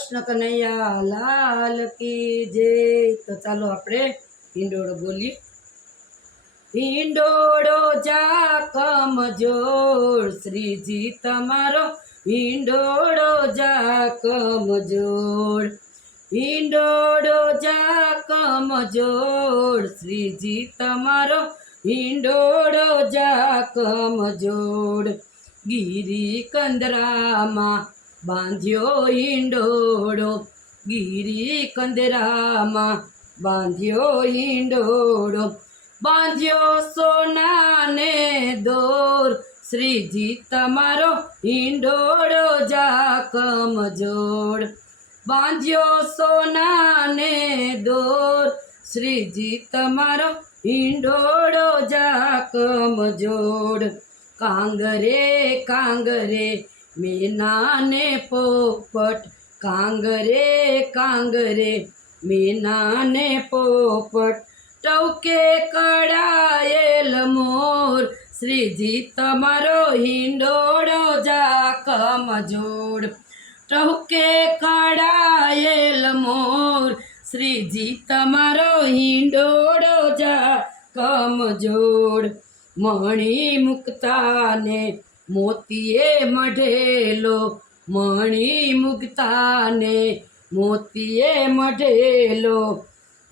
કૃષ્ણ કનૈયા લાલ કી જય તો ચાલો આપણે હિંડોળો બોલીએ. હિંડોળો જા કમજોર શ્રીજી તમારો. હિંડોળો જા કમજોર હિંડોળો જા કમજોર શ્રીજી તમારો. હિંડોળો જા કમજોર ગીરી કંદરામાં બાંધ્યો હિંડોળો ગીરી કંદરામાં બાંધ્યો હિંડોળો બાંધ્યો સોનાને દોર, શ્રીજી તમારો હિંડોળો જાકમ જોડ. બાંધ્યો સોનાને દોર, શ્રીજી તમારો હિંડોળો જાકમ જોડ. કાંગરે કાંગરે મેનાને પોપટ, કાંગરે કાંગરે. મેનાને પોપટ, ટવકે કડાયેલ મોર. શ્રીજી તમારો હિંડોળો જા કમજોડ ટહુકે કડાયેલ મોર. શ્રીજી તમારો હિંડોળો જા કમજોડ મણી મુક્તાને મોતીએ મઢેલો મણી મુક્તાને. મોતીએ મઢેલો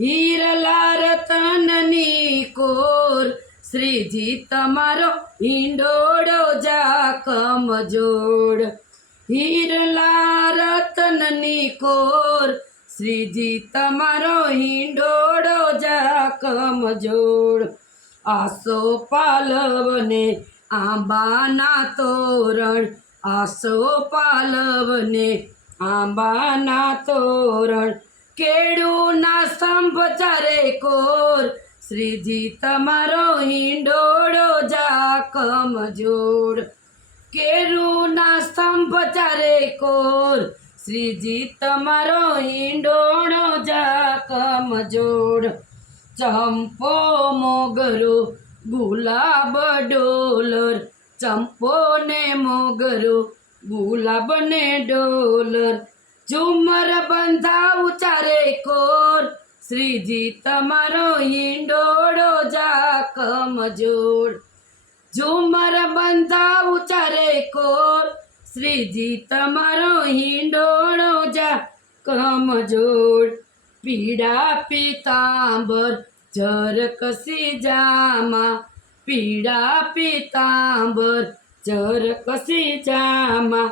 હીરલા રતનની કોર. શ્રીજી તમારો હિંડોળો જા કમજોડ હીરલા રતનની કોર. શ્રીજી તમારો હિંડોળો જા કમજોડ આસો પાલવને આંબાના તોરણ આસો પાલવને, આંબાના તોરણ કેળુના સ્તંભ ચારે કોર, શ્રીજી તમારો હિંડોળો જા કમજોડ કેરુના સ્તંભ ચારે કોર, શ્રીજી તમારો હિંડોળો જા કમજોડ ચંપો મોગરો ગુલાબ ડોલર ચંપો ને મોગરો ગુલાબ ને ડોલર. ઝુમર બંધાવ ચારે કોર, શ્રીજી તમારો હિંડોળો જા કમજોડ ઝુમર બંધાવ ચારે કોર, શ્રીજી તમારો હિંડોળો જા કમજોડ પીડા પીતાંબર જરકસી જામા પીડા પીતાંબર જરકસી જામા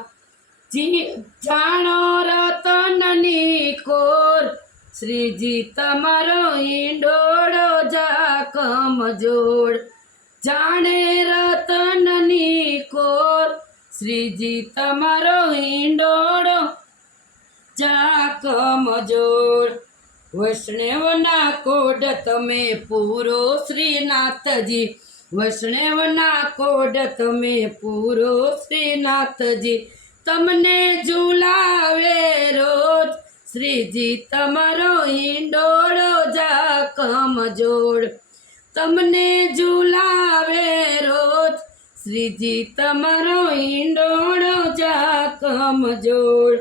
જી જાણો રતનની કોર, શ્રીજી તમારો હિંડોળો જાકમ જોડ. જાણે રતનની કોર, શ્રીજી તમારો હિંડોળો જાકમ કમજોડ વૈષ્ણવના કોડ તમે પૂરો શ્રીનાથજી. વૈષ્ણવના કોડ તમે પૂરો શ્રીનાથજી. તમને ઝુલાવે રોજ. શ્રીજી, તમારો ઈંડોળો જા કમજોડ તમને ઝુલાવે રોજ. શ્રીજી, તમારો ઈંડોળો જા કમજોડ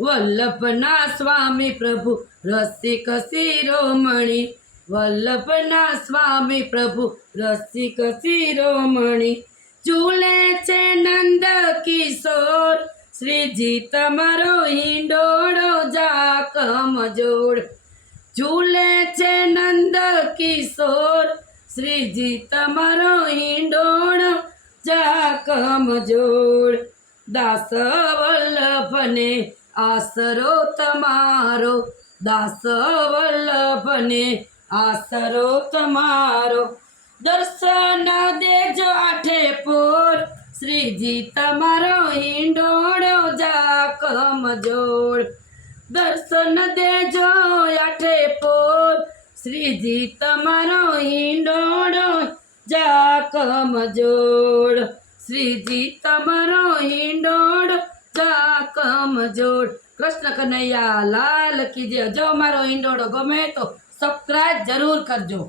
વલ્લભના સ્વામી પ્રભુ, રસિક શિરોમણી. વલ્લભના સ્વામી પ્રભુ, રસિક શિરોમણી. ઝૂલે છે નંદ કિશોર, શ્રીજી તમારો હિંડોળો જા કમજોડ ઝૂલે છે નંદ કિશોર, શ્રીજી તમારો હિંડોળ જા કમજોડ દાસ વલ્લભને આસરો તમારો દાસ વલ્લભને આસરો તમારો દર્શન દેજો આઠે પોર, શ્રીજી તમારો હિંડોળો જા કમજોડ દર્શન દેજો આઠે પોર, શ્રીજી તમારો હિંડોળો જા કમજોડ શ્રીજી તમારો હિંડોળો જા કમજોડ કૃષ્ણ કનૈયા લાલ કીજે જો મારો હિંડોળો ગમે તો સબસ્ક્રાઈબ જરૂર કરજો.